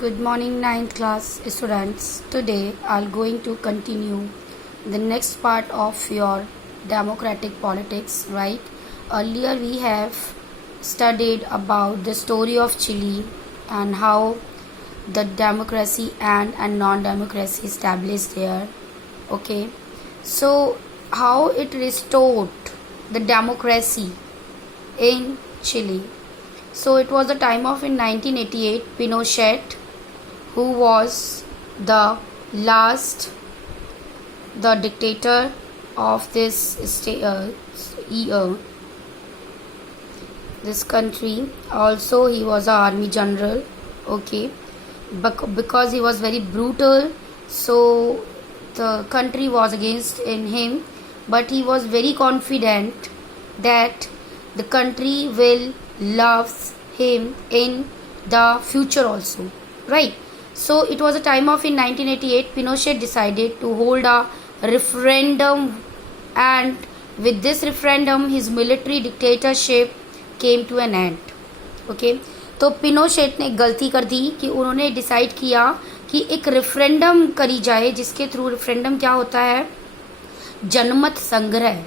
Good morning, ninth class students. Today I'll going to continue the next part of your democratic politics, right? Earlier we have studied about the story of Chile and how the democracy and non-democracy established there. Okay, so how it restored the democracy in Chile. So it was the time of in 1988 Pinochet, who was the last the dictator of this country. Also he was an army general. Okay, because he was very brutal, so the country was against in him, but he was very confident that the country will love him in the future also, right? So it was a time of in 1988 Pinochet decided to hold a referendum, and with this referendum his military dictatorship came to an end. Okay, तो पिनोशेट ने गलती कर दी कि उन्होंने decide किया कि एक referendum करी जाए, जिसके थ्रू रेफरेंडम क्या होता है, जनमत संग्रह,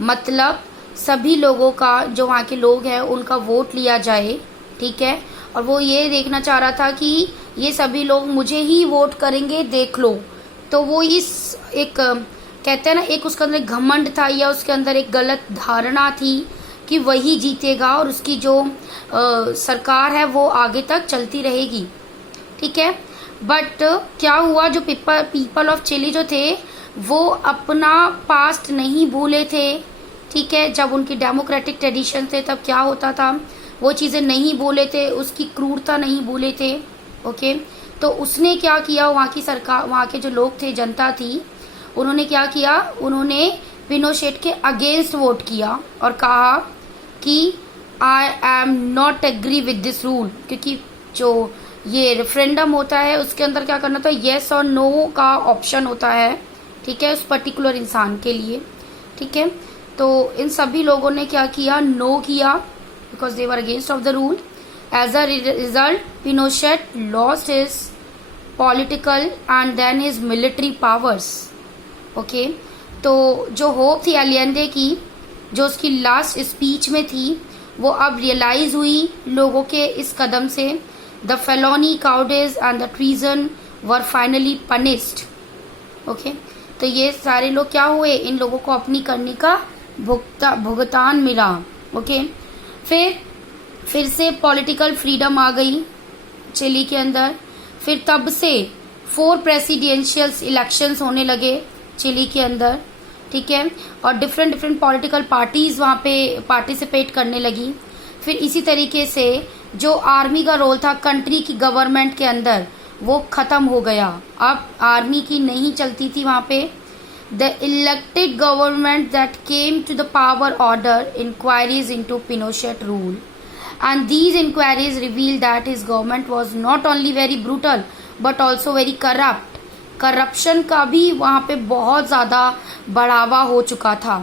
मतलब सभी लोगों का, जो वहाँ के लोग हैं उनका वोट लिया जाए, ठीक है। और वो ये देखना चाह रहा था कि ये सभी लोग मुझे ही वोट करेंगे, देख लो। तो वो इस एक कहते हैं ना, एक उसके अंदर घमंड था या उसके अंदर एक गलत धारणा थी कि वही जीतेगा और उसकी जो सरकार है वो आगे तक चलती रहेगी, ठीक है। बट क्या हुआ, जो पीपल ऑफ चिली जो थे वो अपना पास्ट नहीं भूले थे, ठीक है। जब उनकी डेमोक्रेटिक ट्रेडिशन थे तब क्या होता था, वो चीज़ें नहीं भूले थे, उसकी क्रूरता नहीं भूले थे। ओके, तो उसने क्या किया, वहाँ की सरकार, वहाँ के जो लोग थे, जनता थी, उन्होंने क्या किया, उन्होंने पिनोशेट के अगेंस्ट वोट किया और कहा कि I am not agree with this rule, क्योंकि जो ये रेफरेंडम होता है उसके अंदर क्या करना था, येस और नो का ऑप्शन होता है, ठीक है, उस पर्टिकुलर इंसान के लिए, ठीक है। तो इन सभी लोगों ने क्या किया, नो किया, because they were against of the rule. As a result Pinochet lost his political and then his military powers. Okay, तो जो होप थी अलियंदे की, जो उसकी लास्ट स्पीच में थी, वो अब रियलाइज हुई लोगों के इस कदम से। The felony, cowardice and the treason were finally punished. Okay, तो ये सारे लोग क्या हुए, इन लोगों को अपनी करने का भुगतान मिला। ओके, फिर से पॉलिटिकल फ्रीडम आ गई चिली के अंदर। फिर तब से 4 प्रेसिडेंशियल इलेक्शंस होने लगे चिली के अंदर, ठीक है, और डिफरेंट पॉलिटिकल पार्टीज वहाँ पे पार्टिसिपेट करने लगी। फिर इसी तरीके से जो आर्मी का रोल था कंट्री की गवर्नमेंट के अंदर, वो खत्म हो गया। अब आर्मी की नहीं चलती थी वहाँ पे। The elected government that came to the power ordered inquiries into Pinochet rule, and these inquiries revealed that his government was not only very brutal but also very corrupt. Corruption का भी वहाँ पे बहुत ज़्यादा बढ़ावा हो चुका था।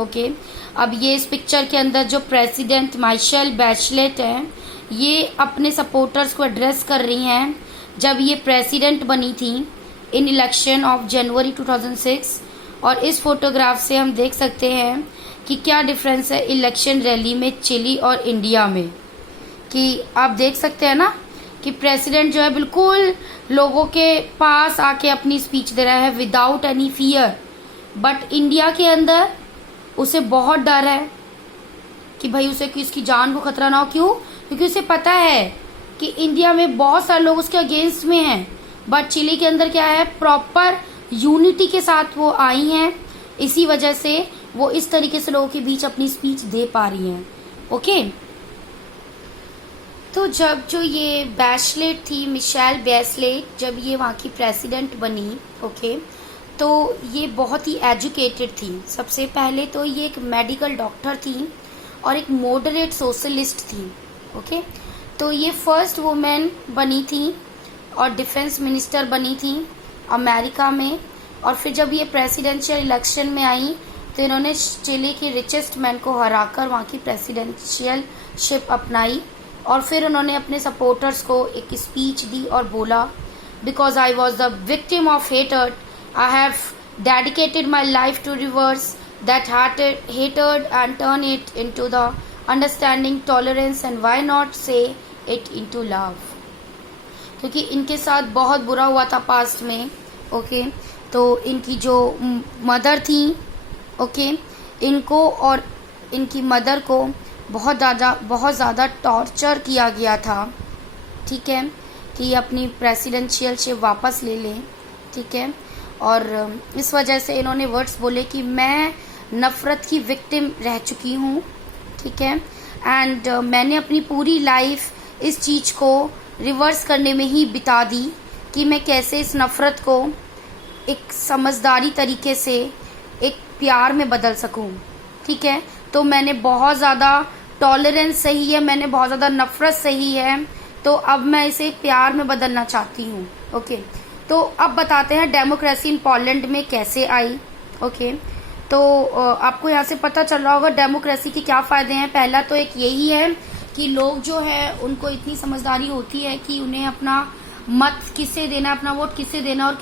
ओके, अब ये इस पिक्चर के अंदर जो प्रेसिडेंट माइशेल बैचलेट हैं, ये अपने सपोर्टर्स को एड्रेस कर रही हैं जब ये प्रेसिडेंट बनी थी इन इलेक्शन ऑफ जनवरी 2006। और इस फोटोग्राफ से हम देख सकते हैं कि क्या डिफरेंस है इलेक्शन रैली में चिली और इंडिया में, कि आप देख सकते हैं ना कि प्रेसिडेंट जो है बिल्कुल लोगों के पास आके अपनी स्पीच दे रहा है without any fear. But India के अंदर उसे बहुत डर है कि भाई उसे इसकी जान को खतरा ना हो। क्यों? क्योंकि उसे पता है कि इंडिया में बहुत सारे लोग उसके अगेंस्ट में हैं, बट चिली के अंदर क्या है, प्रॉपर यूनिटी के साथ वो आई हैं। इसी वजह से वो इस तरीके से लोगों के बीच अपनी स्पीच दे पा रही हैं। ओके, तो जब जो ये बैचलेट थी, मिशेल बैचलेट, जब ये वहाँ की प्रेसिडेंट बनी, ओके, तो ये बहुत ही एजुकेटेड थी। सबसे पहले तो ये एक मेडिकल डॉक्टर थी और एक मॉडरेट सोशलिस्ट थी। ओके, तो ये फर्स्ट वुमेन बनी थी और डिफेंस मिनिस्टर बनी थी अमेरिका में। और फिर जब ये प्रेसिडेंशियल इलेक्शन में आई तो इन्होंने चिली के रिचेस्ट मैन को हराकर वहाँ की प्रेसिडेंशियल शिप अपनाई। और फिर उन्होंने अपने सपोर्टर्स को एक स्पीच दी और बोला, because I was the victim of hatred, I have dedicated my life to reverse that hatred and turn it into the understanding, tolerance and why not say it into love. क्योंकि इनके साथ बहुत बुरा हुआ था पास्ट में, okay. तो इनकी जो मदर थी, ओके, इनको और इनकी मदर को बहुत ज़्यादा टॉर्चर किया गया था, ठीक है, कि अपनी प्रेसिडेंशियलशिप वापस ले लें, ठीक है। और इस वजह से इन्होंने वर्ड्स बोले कि मैं नफ़रत की विक्टिम रह चुकी हूँ, ठीक है, एंड मैंने अपनी पूरी लाइफ इस चीज़ को रिवर्स करने में ही बिता दी कि मैं कैसे इस नफ़रत को एक समझदारी तरीके से एक प्यार में बदल सकूं, ठीक है। तो मैंने बहुत ज़्यादा टॉलरेंस सही है, मैंने बहुत ज़्यादा नफ़रत सही है, तो अब मैं इसे प्यार में बदलना चाहती हूँ, ओके। तो अब बताते हैं डेमोक्रेसी इन पोलैंड में कैसे आई, ओके। तो आपको यहाँ से पता चल रहा होगा डेमोक्रेसी के क्या फ़ायदे हैं। पहला तो एक यही है कि लोग जो है उनको इतनी समझदारी होती है कि उन्हें अपना मत किसे देना, अपना वोट किसे देना और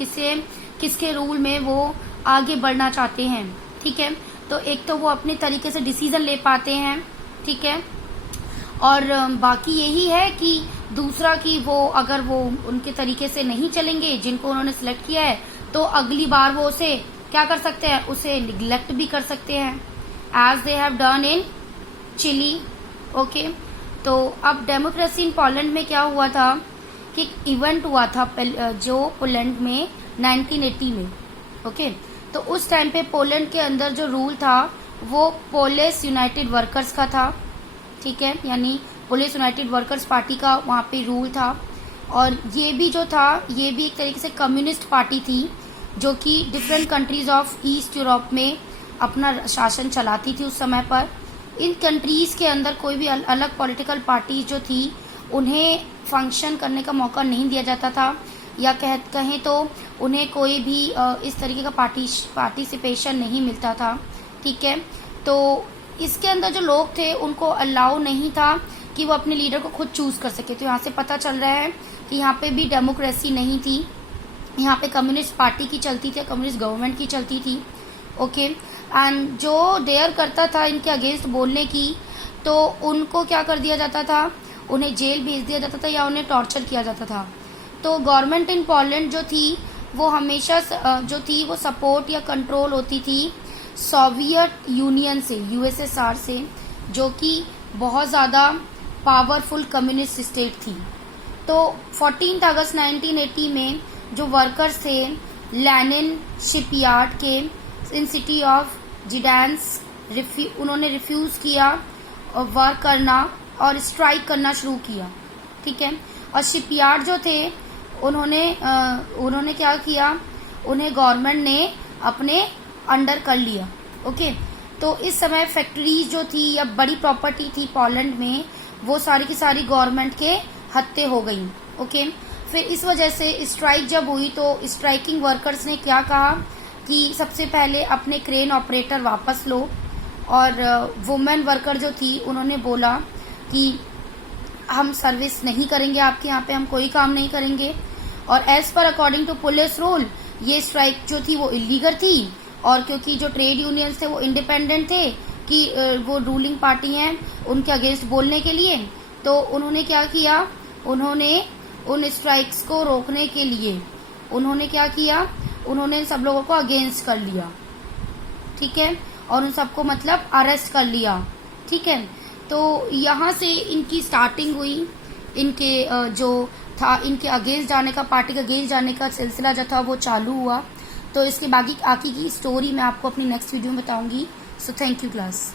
किसके रूल में वो आगे बढ़ना चाहते हैं, ठीक है। तो एक तो वो अपने तरीके से डिसीजन ले पाते हैं, ठीक है, और बाकी यही है कि दूसरा कि वो अगर वो उनके तरीके से नहीं चलेंगे जिनको उन्होंने सिलेक्ट किया है, तो अगली बार वो उसे क्या कर सकते हैं, उसे निग्लेक्ट भी कर सकते हैं, as they have done in Chile, okay. तो अब डेमोक्रेसी इन पोलैंड में क्या हुआ था कि इवेंट हुआ था जो पोलैंड में 1980 में, ओके। तो उस टाइम पे पोलैंड के अंदर जो रूल था वो पोलिश यूनाइटेड वर्कर्स का था, ठीक है, यानी पोलिश यूनाइटेड वर्कर्स पार्टी का वहाँ पे रूल था। और ये भी जो था ये भी एक तरीके से कम्युनिस्ट पार्टी थी जो कि different countries of east Europe में अपना शासन चलाती थी उस समय पर। इन कंट्रीज़ के अंदर कोई भी अलग पॉलिटिकल पार्टी जो थी उन्हें फंक्शन करने का मौका नहीं दिया जाता था, या कहें तो उन्हें कोई भी इस तरीके का पार्टिसिपेशन नहीं मिलता था, ठीक है। तो इसके अंदर जो लोग थे उनको अलाउ नहीं था कि वो अपने लीडर को खुद चूज कर सके। तो यहाँ से पता चल रहा है कि यहाँ पे भी डेमोक्रेसी नहीं थी, यहाँ पे कम्युनिस्ट पार्टी की चलती थी, कम्युनिस्ट गवर्नमेंट की चलती थी, ओके। एंड जो डेयर करता था इनके अगेंस्ट बोलने की, तो उनको क्या कर दिया जाता था, उन्हें जेल भेज दिया जाता था या उन्हें टॉर्चर किया जाता था। तो गवर्नमेंट इन पोलैंड जो थी वो हमेशा जो थी वो सपोर्ट या कंट्रोल होती थी सोवियत यूनियन से, यूएसएसआर से, जो कि बहुत ज़्यादा पावरफुल कम्युनिस्ट स्टेट थी। तो 14 अगस्त 1980 में जो वर्कर्स थे लेनिन शिपयार्ड के इन सिटी ऑफ जिडान्स्क, उन्होंने रिफ्यूज़ किया और वर्क करना और स्ट्राइक करना शुरू किया, ठीक है। और शिपयार्ड जो थे उन्होंने क्या किया, उन्हें गवर्नमेंट ने अपने अंडर कर लिया, ओके। तो इस समय फैक्ट्रीज जो थी या बड़ी प्रॉपर्टी थी पोलैंड में वो सारी की सारी गवर्नमेंट के हत्थे हो गई, ओके। फिर इस वजह से स्ट्राइक जब हुई तो स्ट्राइकिंग वर्कर्स ने क्या कहा कि सबसे पहले अपने क्रेन ऑपरेटर वापस लो, और वुमेन वर्कर जो थी उन्होंने बोला कि हम सर्विस नहीं करेंगे आपके यहाँ पे, हम कोई काम नहीं करेंगे। और as per according to police rule ये स्ट्राइक जो थी वो इलीगल थी, और क्योंकि जो ट्रेड यूनियंस थे वो इंडिपेंडेंट थे कि वो रूलिंग पार्टी हैं उनके अगेंस्ट बोलने के लिए, तो उन्होंने क्या किया, उन्होंने उन स्ट्राइक्स को रोकने के लिए उन्होंने क्या किया, उन्होंने सब लोगों को अगेंस्ट कर लिया, ठीक है, और उन सबको मतलब अरेस्ट कर लिया, ठीक है। तो यहाँ से इनकी स्टार्टिंग हुई, इनके जो था इनके अगेंस्ट जाने का, पार्टी के अगेंस्ट जाने का सिलसिला जो था वो चालू हुआ। तो इसके बाकी आगे की स्टोरी मैं आपको अपनी नेक्स्ट वीडियो में बताऊंगी। So thank you class.